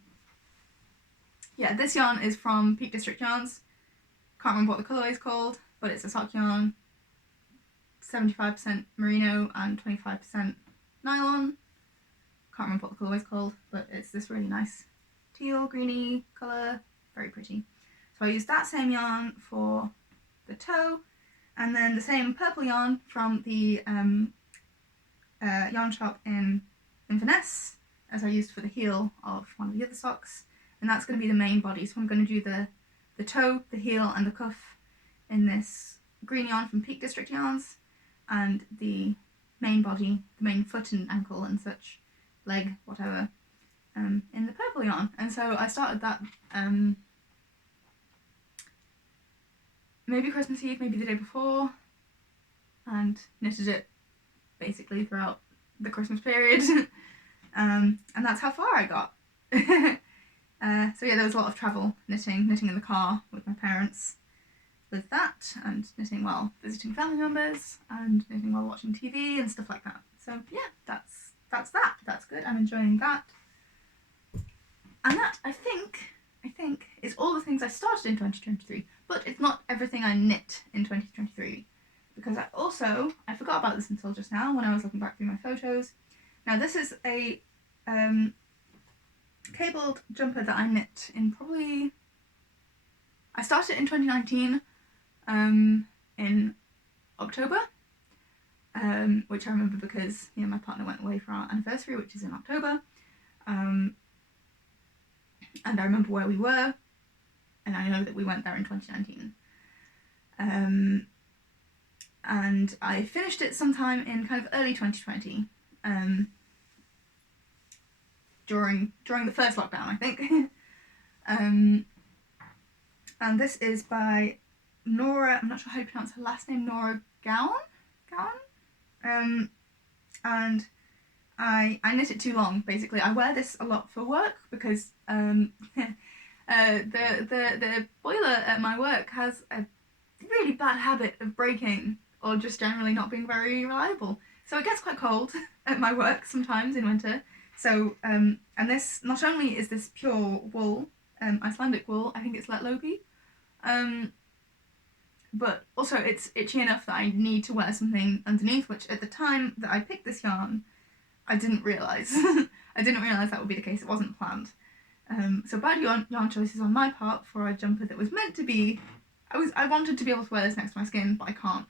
yeah, this yarn is from Peak District Yarns. Can't remember what the colourway is called. but it's a sock yarn, 75% merino and 25% nylon. Can't remember what the colourway's called, but it's this really nice teal greeny colour, very pretty. So I used that same yarn for the toe, and then the same purple yarn from the yarn shop in Inverness as I used for the heel of one of the other socks, and that's going to be the main body. So I'm going to do the toe, the heel and the cuff in this green yarn from Peak District Yarns, and the main body, the main foot and ankle and such, leg, whatever, in the purple yarn. And so I started that maybe Christmas Eve, maybe the day before, and knitted it basically throughout the Christmas period. And that's how far I got. So yeah, there was a lot of travel, knitting in the car with my parents with that, and knitting while visiting family members, and knitting while watching TV and stuff like that. So yeah, that's that. That's good. I'm enjoying that. And that, I think, is all the things I started in 2023, but it's not everything I knit in 2023, because I forgot about this until just now when I was looking back through my photos. Now this is a cabled jumper that I knit in probably, I started in 2019 in October, which I remember because, you know, my partner went away for our anniversary, which is in October, and I remember where we were, and I know that we went there in 2019. And I finished it sometime in kind of early 2020, during the first lockdown, I think. And this is by Norah, I'm not sure how you pronounce her last name, Norah Gaughan? And I knit it too long, basically. I wear this a lot for work because the boiler at my work has a really bad habit of breaking, or just generally not being very reliable. So it gets quite cold at my work sometimes in winter. So, and this, not only is this pure wool, Icelandic wool, I think it's Letlogi, but also it's itchy enough that I need to wear something underneath, which at the time that I picked this yarn, I didn't realise. I didn't realise that would be the case, it wasn't planned. So bad yarn choices on my part for a jumper that was meant to be, I wanted to be able to wear this next to my skin, but I can't.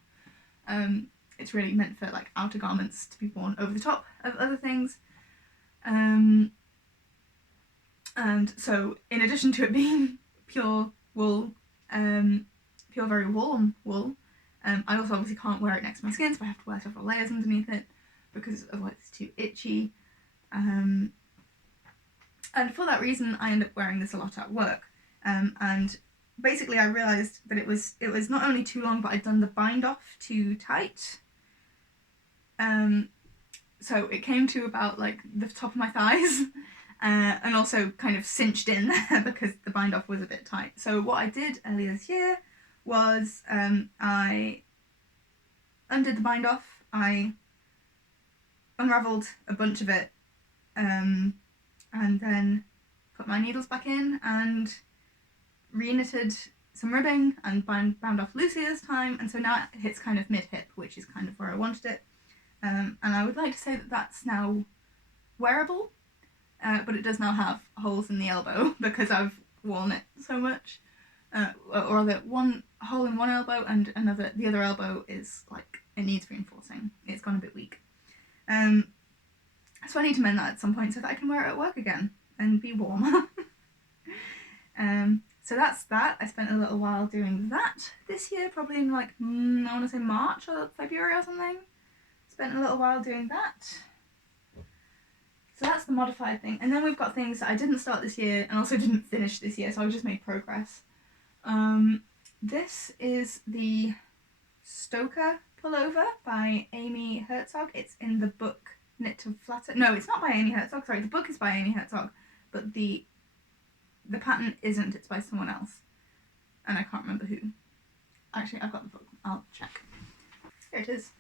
It's really meant for like outer garments to be worn over the top of other things. And so in addition to it being pure wool, pure very warm wool, I also obviously can't wear it next to my skin, so I have to wear several layers underneath it because otherwise it's too itchy. And for that reason I end up wearing this a lot at work. And basically I realised that it was not only too long, but I'd done the bind off too tight. So it came to about like the top of my thighs, and also kind of cinched in there because the bind off was a bit tight. So what I did earlier this year was I undid the bind off, I unravelled a bunch of it, and then put my needles back in and re-knitted some ribbing and bound off loosely this time, and so now it hits kind of mid-hip, which is kind of where I wanted it. And I would like to say that that's now wearable, but it does now have holes in the elbow because I've worn it so much. Or rather, one hole in one elbow and the other elbow is like, it needs reinforcing. It's gone a bit weak. So I need to mend that at some point so that I can wear it at work again and be warm. So that's that. I spent a little while doing that this year, probably in like, I want to say March or February or something. Spent a little while doing that. So that's the modified thing. And then we've got things that I didn't start this year and also didn't finish this year, so I've just made progress. This is the Stoker Pullover by Amy Herzog. It's in the book Knit to Flatter. No, it's not by Amy Herzog, sorry, the book is by Amy Herzog, but the pattern isn't, it's by someone else. And I can't remember who. Actually, I've got the book, I'll check. Here it is.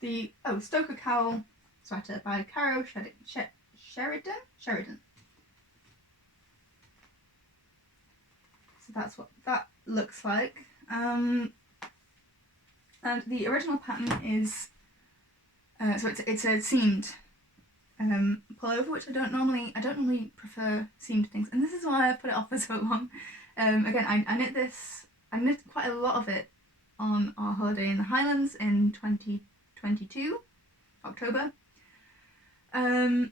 The Stoker Cowl Sweater by Caro, Sheridan. So that's what that looks like. And the original pattern is, so it's a seamed pullover, which I don't normally prefer seamed things, and this is why I put it off for so long. Again, I knit quite a lot of it on our holiday in the Highlands in 2022, October. And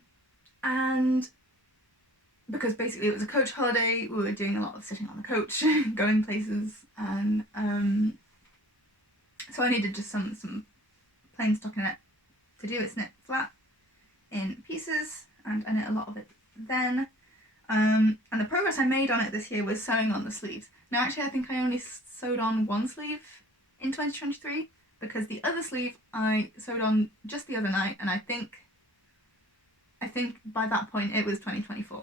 because basically it was a coach holiday, we were doing a lot of sitting on the coach, going places, and so I needed just some plain stockinette to do. It's knit flat in pieces, and I knit a lot of it then. And the progress I made on it this year was sewing on the sleeves. Now actually I think I only sewed on one sleeve in 2023, because the other sleeve I sewed on just the other night, and I think by that point it was 2024.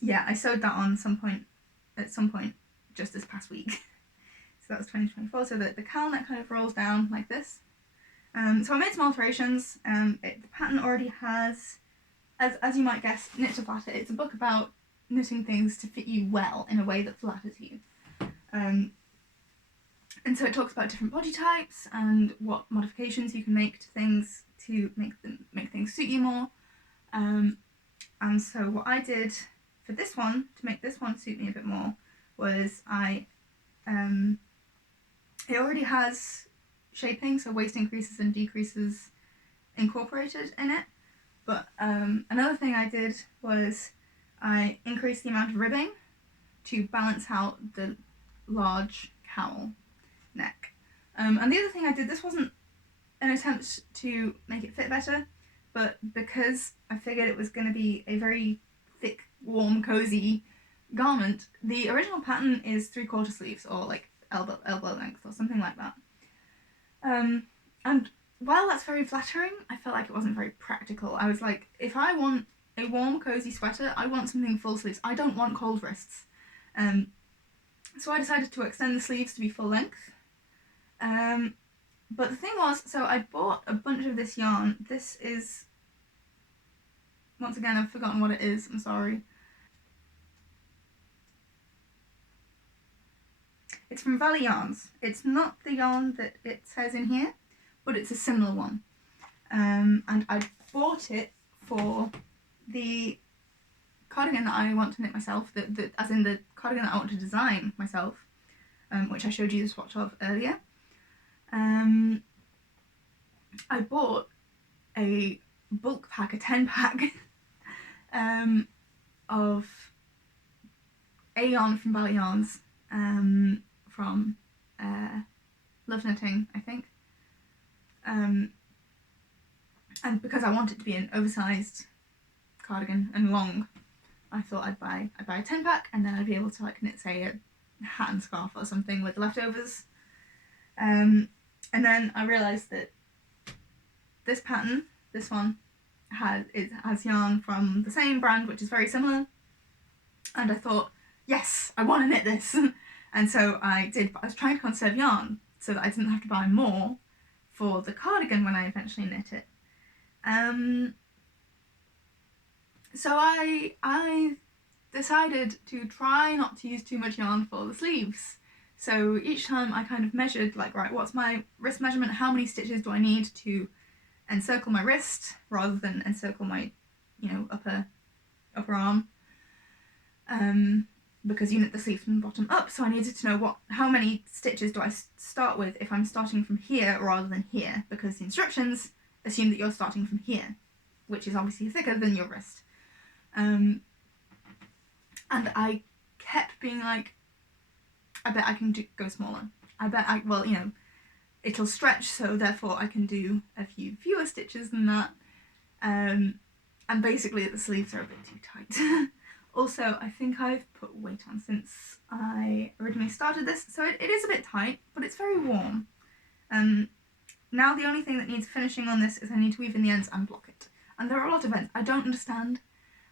Yeah, I sewed that on at some point just this past week. So that was 2024, so that the cowl neck kind of rolls down like this. So I made some alterations. The pattern already has, as you might guess, Knit to Flatter. It's a book about knitting things to fit you well in a way that flatters you. And so it talks about different body types and what modifications you can make to things to make things suit you more. And so what I did for this one, to make this one suit me a bit more, was it already has shaping, so waist increases and decreases incorporated in it. But another thing I did was I increased the amount of ribbing to balance out the large cowl neck. And the other thing I did, this wasn't an attempt to make it fit better, but because I figured it was going to be a very thick, warm, cozy garment, the original pattern is 3/4 sleeves, or like elbow length or something like that. And while that's very flattering, I felt like it wasn't very practical. I was like, if I want a warm, cozy sweater, I want something full sleeves. I don't want cold wrists. So I decided to extend the sleeves to be full length. But the thing was, so I bought a bunch of this yarn. This is, once again, I've forgotten what it is, I'm sorry. It's from Valley Yarns. It's not the yarn that it says in here, but it's a similar one. And I bought it for the cardigan that I want to knit myself, as in the cardigan that I want to design myself, which I showed you the swatch of earlier. I bought a bulk pack, a 10-pack, of a yarn from Valley Yarns, from Love Knitting, I think. And because I want it to be an oversized cardigan and long, I thought I'd buy a 10-pack, and then I'd be able to like knit, say, a hat and scarf or something with leftovers. And then I realised that this pattern, this one, has yarn from the same brand, which is very similar, and I thought, yes, I want to knit this. And so I did, but I was trying to conserve yarn so that I didn't have to buy more for the cardigan when I eventually knit it. So I decided to try not to use too much yarn for the sleeves. So each time I kind of measured, like, right, what's my wrist measurement? How many stitches do I need to encircle my wrist rather than encircle my, upper arm? Because you knit the sleeves from the bottom up, so I needed to know how many stitches do I start with if I'm starting from here rather than here, because the instructions assume that you're starting from here, which is obviously thicker than your wrist. And I kept being like, I bet I can go smaller. I bet it'll stretch, so therefore I can do a few fewer stitches than that. And basically the sleeves are a bit too tight. Also, I think I've put weight on since I originally started this, so it is a bit tight, but it's very warm. Now the only thing that needs finishing on this is I need to weave in the ends and block it. And there are a lot of ends. I don't understand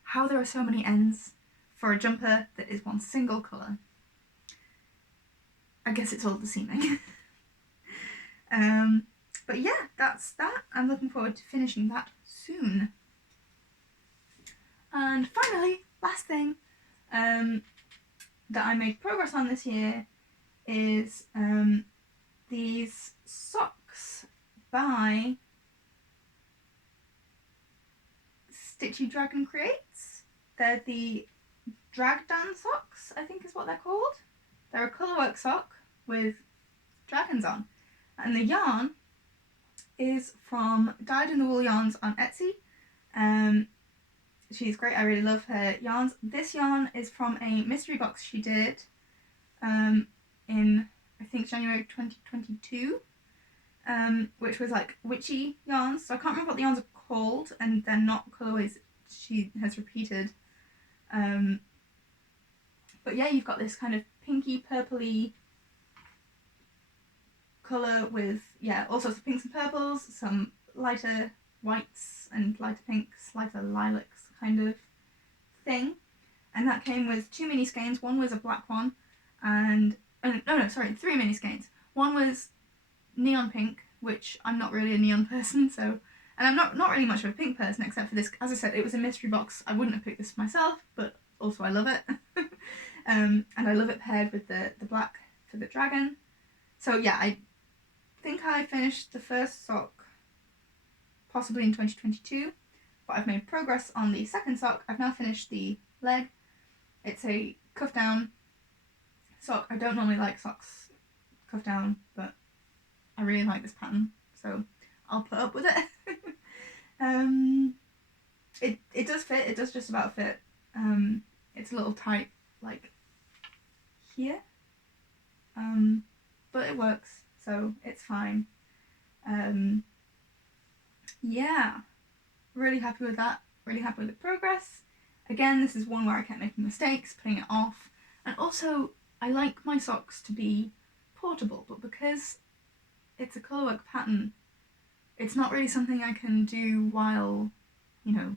how there are so many ends for a jumper that is one single colour. I guess it's all the seaming. But yeah, that's that. I'm looking forward to finishing that soon. And finally, last thing that I made progress on this year is these socks by StitchyDragon Creates. They're the Draig-dan socks, I think is what they're called. They're a colourwork sock with dragons on. And the yarn is from Dyed in the Wool Yarns on Etsy. She's great, I really love her yarns. This yarn is from a mystery box she did in, I think, January 2022, which was like witchy yarns. So I can't remember what the yarns are called, and they're not colourways she has repeated. But yeah, you've got this kind of pinky, purpley colour with, yeah, all sorts of pinks and purples, some lighter whites and lighter pinks, lighter lilacs kind of thing. And that came with 2 mini skeins. One was a black one, and three mini skeins. One was neon pink, which I'm not really a neon person, so, and I'm not really much of a pink person except for this. As I said, it was a mystery box. I wouldn't have picked this myself, but also I love it. And I love it paired with the black for the dragon. So yeah, I think I finished the first sock possibly in 2022, but I've made progress on the second sock. I've now finished the leg. It's a cuff down sock. I don't normally like socks cuff down, but I really like this pattern, so I'll put up with it. It does fit. It does just about fit. It's a little tight, like here, but it works, so it's fine. Yeah, really happy with that. Really happy with the progress. Again, this is one where I kept making mistakes, putting it off, and also I like my socks to be portable, but because it's a colourwork pattern, it's not really something I can do while, you know,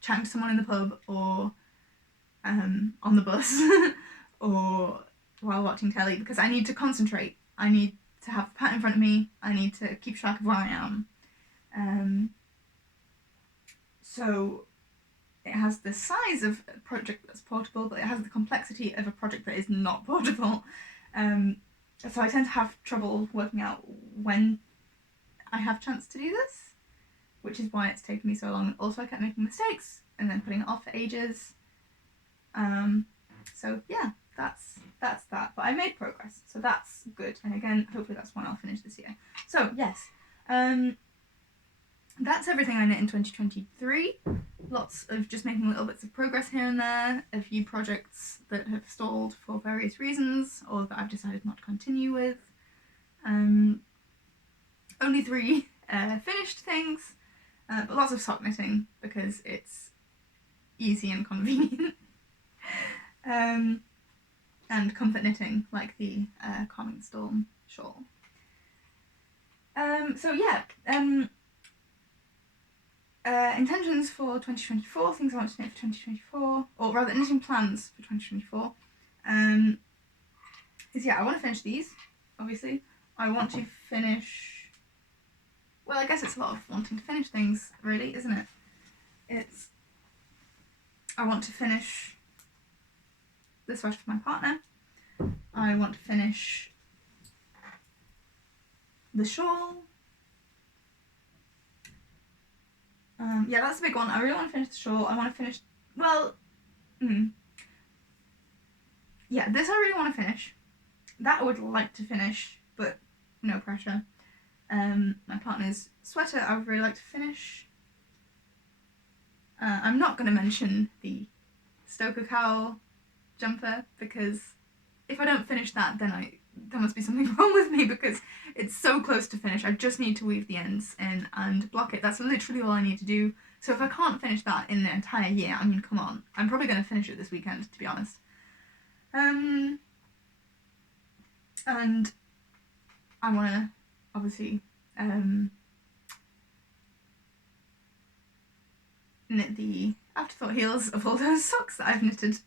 chatting to someone in the pub or on the bus or while watching telly, because I need to concentrate. I need to have the pattern in front of me. I need to keep track of where I am. So it has the size of a project that's portable, but it has the complexity of a project that is not portable. So I tend to have trouble working out when I have chance to do this, which is why it's taken me so long. Also, I kept making mistakes and then putting it off for ages. So yeah, that's that. But I made progress, so that's good. And again, hopefully that's one I'll finish this year. So yes, that's everything I knit in 2023. Lots of just making little bits of progress here and there. A few projects that have stalled for various reasons, or that I've decided not to continue with. Only 3 finished things, but lots of sock knitting because it's easy and convenient. And comfort knitting, like the Calming Storm shawl. So yeah, intentions for 2024, things I want to knit for 2024, or rather knitting plans for 2024, is yeah, I want to finish these, obviously. I want to finish, well, I guess it's a lot of wanting to finish things, really, isn't it? I want to finish the sweater for my partner. I want to finish the shawl. Yeah, that's a big one. I really want to finish the shawl. I want to finish, well, yeah, this I really want to finish. That I would like to finish, but no pressure. My partner's sweater I would really like to finish. I'm not going to mention the Stoker cowl jumper, because if I don't finish that, then there must be something wrong with me, because it's so close to finish. I just need to weave the ends in and block it. That's literally all I need to do. So if I can't finish that in the entire year, I mean, come on. I'm probably going to finish it this weekend, to be honest. And I want to, obviously, knit the afterthought heels of all those socks that I've knitted.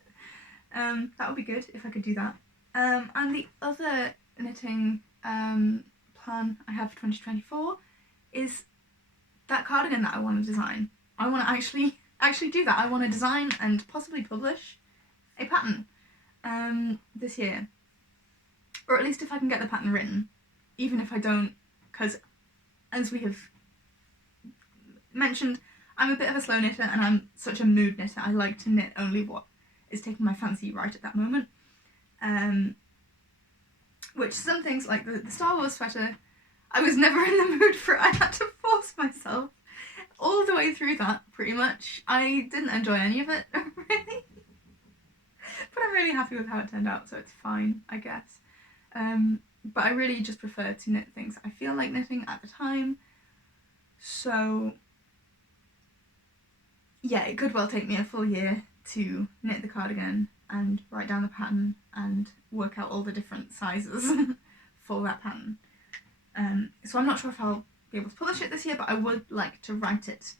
That would be good if I could do that. And the other knitting plan I have for 2024 is that cardigan that I want to design. I want to actually do that. I want to design and possibly publish a pattern this year. or at least if I can get the pattern written, even if I don't, because as we have mentioned, I'm a bit of a slow knitter and I'm such a mood knitter. I like to knit only what is taking my fancy right at that moment. Which some things, like the Star Wars sweater, I was never in the mood for it. I had to force myself all the way through that, pretty much. I didn't enjoy any of it, really. But I'm really happy with how it turned out, so it's fine, I guess. But I really just prefer to knit things I feel like knitting at the time. So yeah, it could well take me a full year to knit the cardigan and write down the pattern and work out all the different sizes for that pattern. So I'm not sure if I'll be able to publish it this year, but I would like to write it.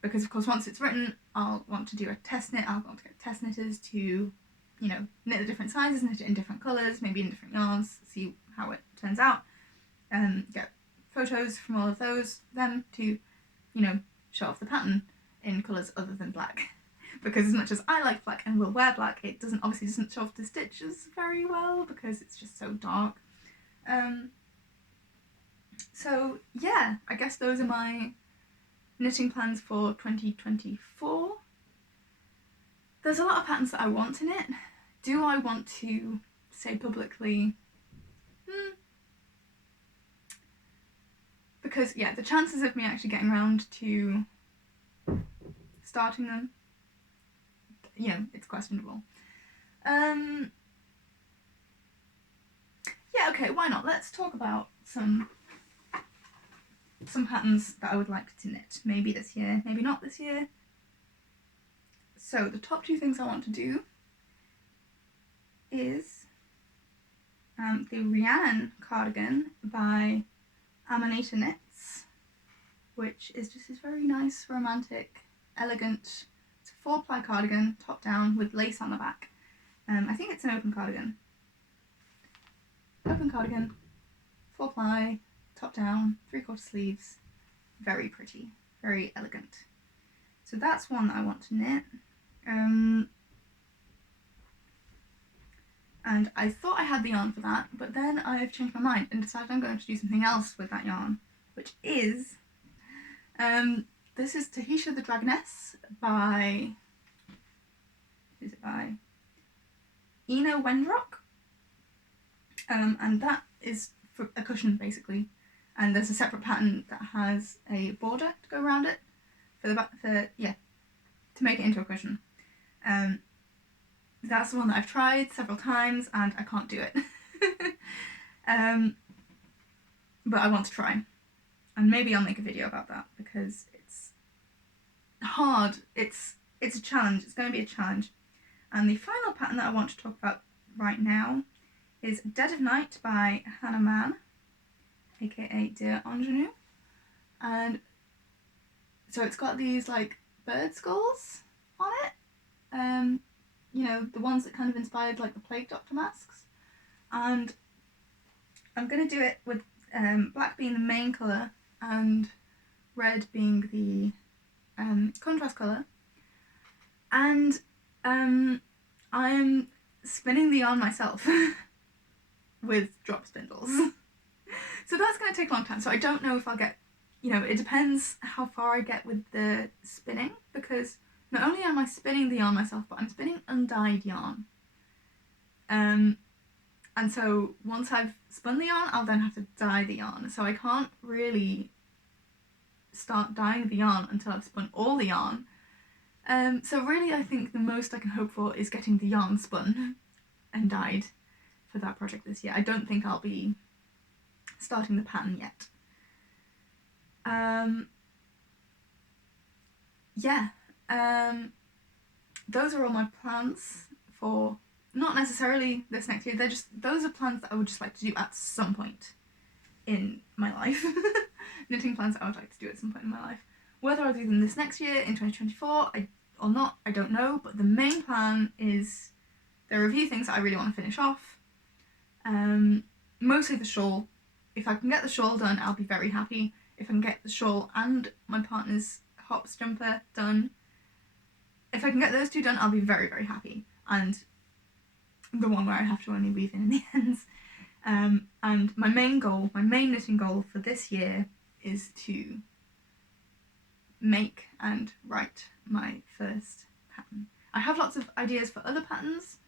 Because of course once it's written, I'll want to do a test knit. I'll want to get test knitters to, you know, knit the different sizes, knit it in different colours, maybe in different yarns, see how it turns out. Get photos from all of those, then to, you know, show off the pattern in colours other than black. Because as much as I like black and will wear black, it obviously doesn't show off the stitches very well because it's just so dark. So yeah, I guess those are my knitting plans for 2024. There's a lot of patterns that I want to knit. Do I want to say publicly? Because yeah, the chances of me actually getting around to starting them, you know, it's questionable. Yeah, okay, why not? Let's talk about some patterns that I would like to knit. Maybe this year, maybe not this year. So the top two things I want to do is the Rhiannon cardigan by Amanita Knits, which is just this very nice, romantic, elegant, it's a 4-ply cardigan, top down, with lace on the back. I think it's an open cardigan. Open cardigan, 4-ply, top down, 3/4 sleeves, very pretty, very elegant. So that's one that I want to knit. And I thought I had the yarn for that, but then I've changed my mind and decided I'm going to do something else with that yarn, which is, this is Tahesha the Dragoness by, who's it by? Ina Wendrock. And that is for a cushion basically, and there's a separate pattern that has a border to go around it for the back, to make it into a cushion. That's the one that I've tried several times and I can't do it. But I want to try, and maybe I'll make a video about that because it's hard. It's a challenge. It's going to be a challenge. And the final pattern that I want to talk about right now is Dead of Night by Hannah Mann, aka Dear Ingenue. And so it's got these like bird skulls on it, you know, the ones that kind of inspired like the Plague Doctor masks. And I'm going to do it with black being the main colour and red being the contrast colour. And I'm spinning the yarn myself with drop spindles. So that's going to take a long time, so I don't know if I'll get, you know, it depends how far I get with the spinning, because not only am I spinning the yarn myself, but I'm spinning undyed yarn. And so once I've spun the yarn, I'll then have to dye the yarn, so I can't really start dyeing the yarn until I've spun all the yarn. So really I think the most I can hope for is getting the yarn spun and dyed for that project this year. I don't think I'll be starting the pattern yet. Those are all my plans for, not necessarily this next year, those are plans that I would just like to do at some point in my life. Knitting plans that I would like to do at some point in my life. Whether I'll do them this next year, in 2024, or not, I don't know, but the main plan is there are a few things that I really want to finish off. Mostly the shawl. If I can get the shawl done, I'll be very happy. If I can get the shawl and my partner's hops jumper done, if I can get those two done, I'll be very, very happy. And the one where I have to only weave in the ends. And my main knitting goal for this year is to make and write my first pattern. I have lots of ideas for other patterns,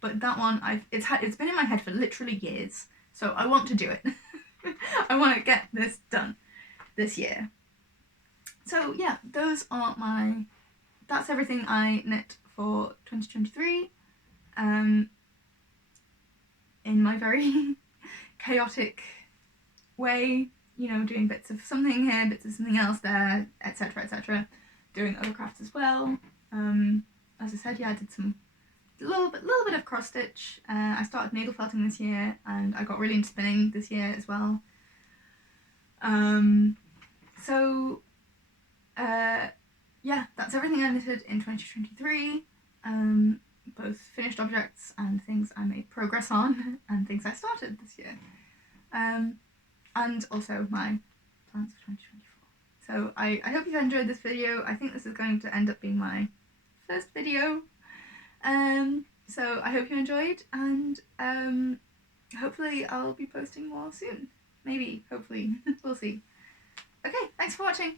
but that one it's been in my head for literally years, so I want to do it. I want to get this done this year. So yeah, that's everything I knit for 2023. In my very chaotic way, you know, doing bits of something here, bits of something else there, etc, etc. Doing other crafts as well. As I said, yeah, I did a little bit of cross stitch. I started needle felting this year, and I got really into spinning this year as well. Yeah, that's everything I knitted in 2023. Both finished objects and things I made progress on, and things I started this year. And also my plans for 2024. So I hope you've enjoyed this video. I think this is going to end up being my first video. So I hope you enjoyed, and hopefully I'll be posting more soon. Maybe, hopefully, we'll see. Okay, thanks for watching.